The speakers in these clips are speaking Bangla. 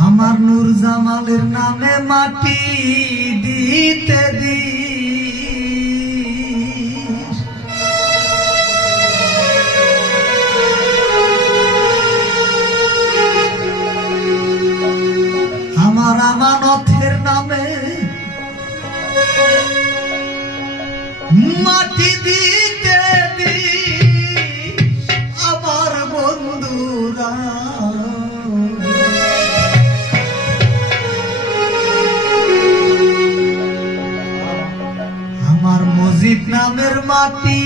আমার নূর জামালের নামে মাটি দিতে দি আমার আমানথের নামে মাটি দিয়ে গ্রামের মাটি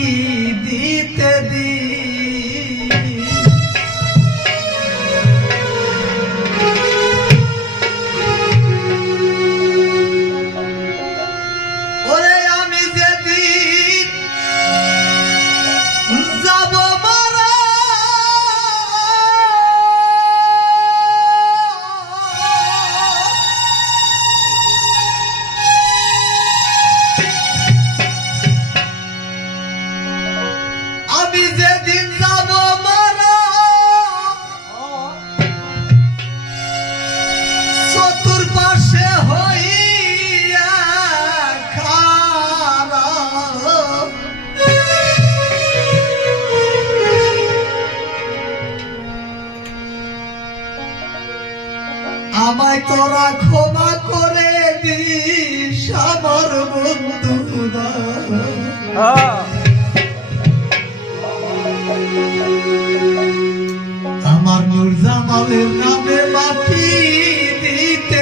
নূর জামালের নামে মাটি দিতে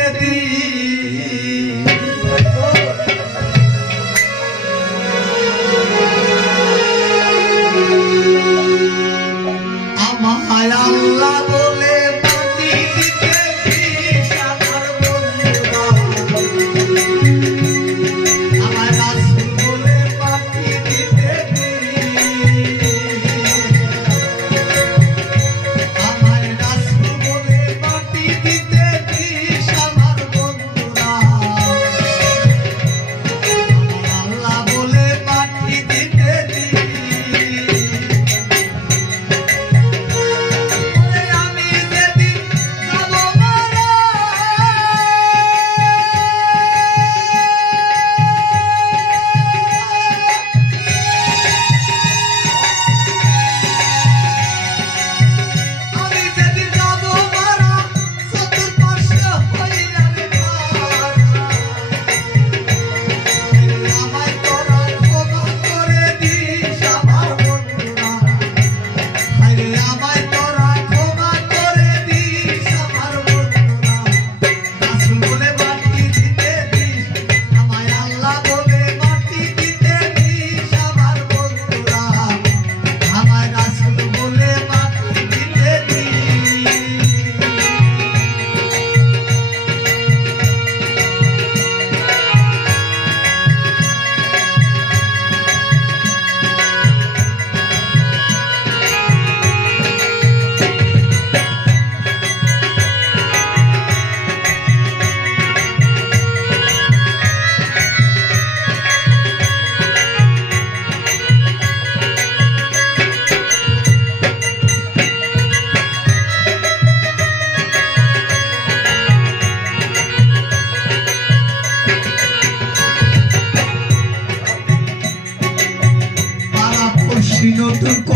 Chino Tuco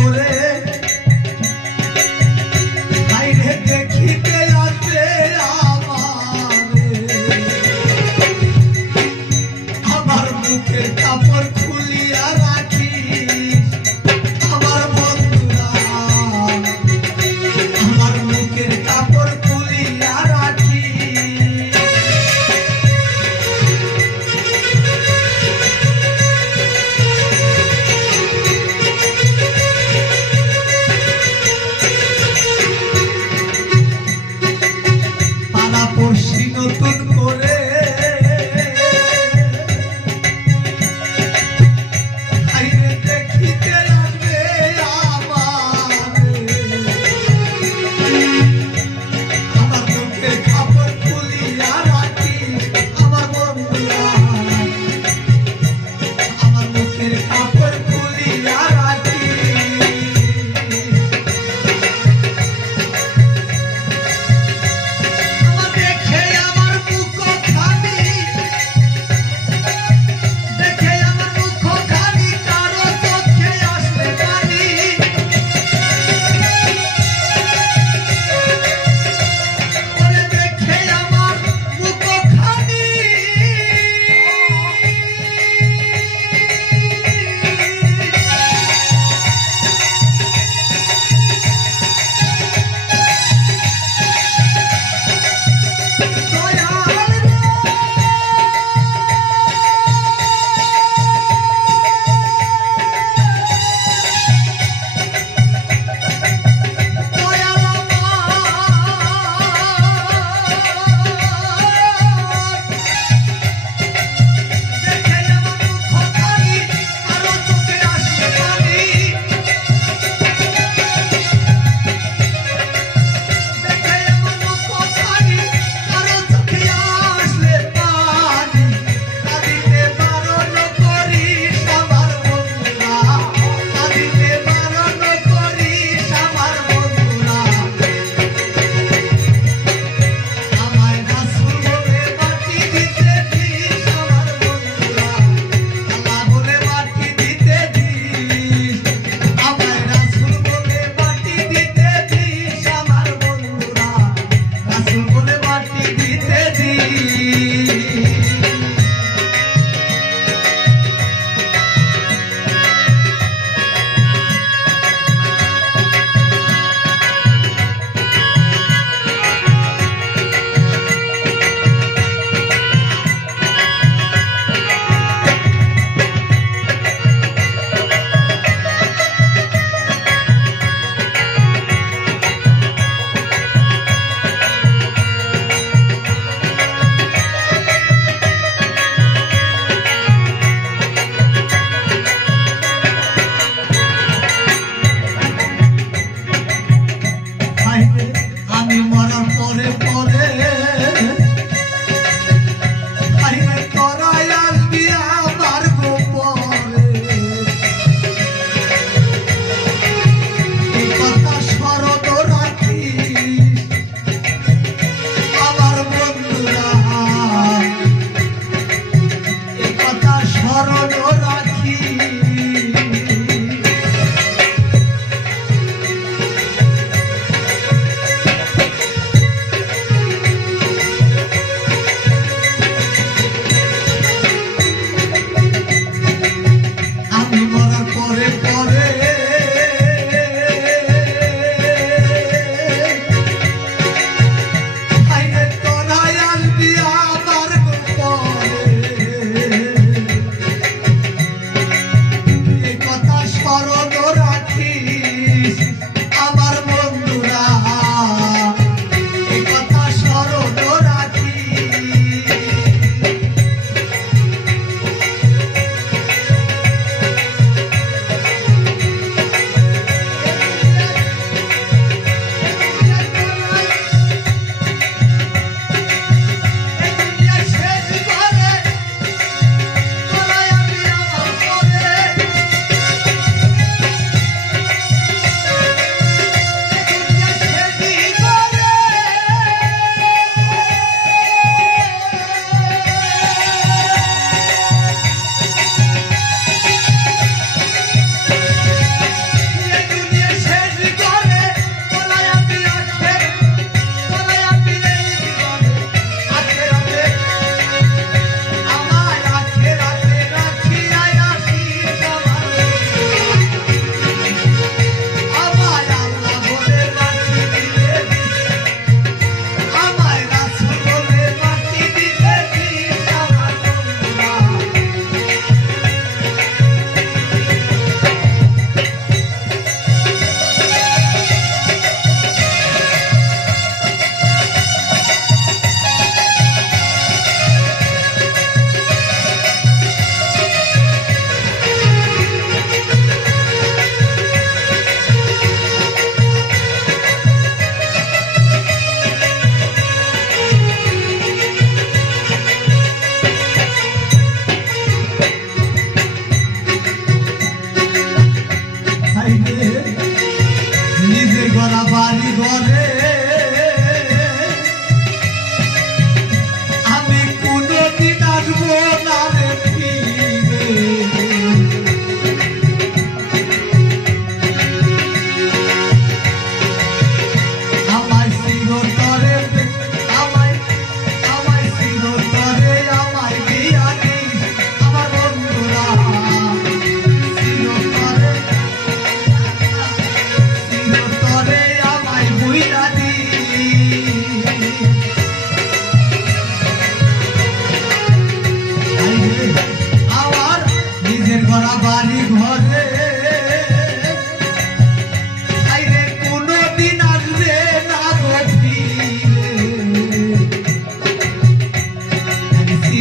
গড়ে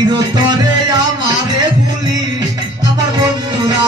চিরতরে আমারে ভুলিস আমার বন্ধুরা